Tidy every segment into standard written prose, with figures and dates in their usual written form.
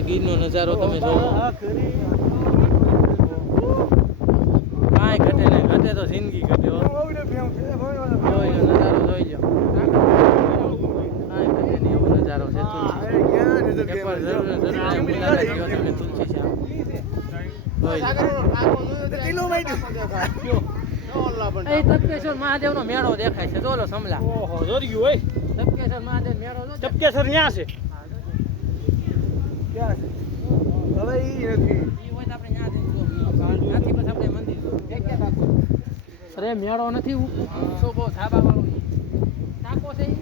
અસલ ગીરનો નજારો તમે જોવો. કાંઈ ઘટે નહીં, ઘટે તો જિંદગી ઘટે. જોઈ લો નજારો, જોઈ લો. કાંઈ ઘટે નહીં એવો નજારો છે તુલસી. એકવાર જરૂર મુલાકાત લ્યો તમે તુલસી શ્યામ. તપકેશ્વર મહાદેવનો મેળો દેખાય છે. જોલો સમલા. ઓહો, જોરી ગયું હોય. તપકેશ્વર મહાદેવ મેળો જો. તપકેશ્વર ન્યા છે. ક્યાં છે? હવે ઈ નથી. ઈ હોય તો આપણે ન્યા જઈને જો. ત્યાંથી પછી આપણે મંદિર જો. અરે મેળો નથી ઊંચો બહુ ધાબા વાળો. ટાકો છે ઈ.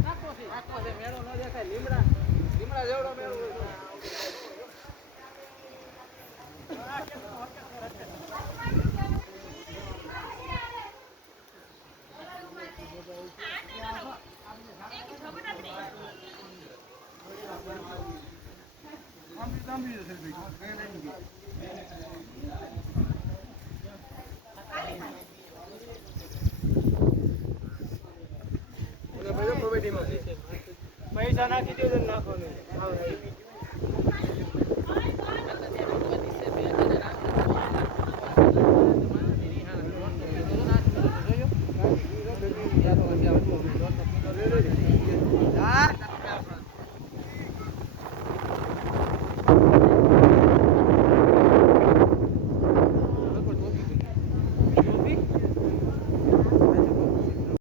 ટાકો છે. ટાકો છે. મેળો ન દેખાય. લીમડા જેવડો મેળો હોય. પૈસા નાખી દો નાખો.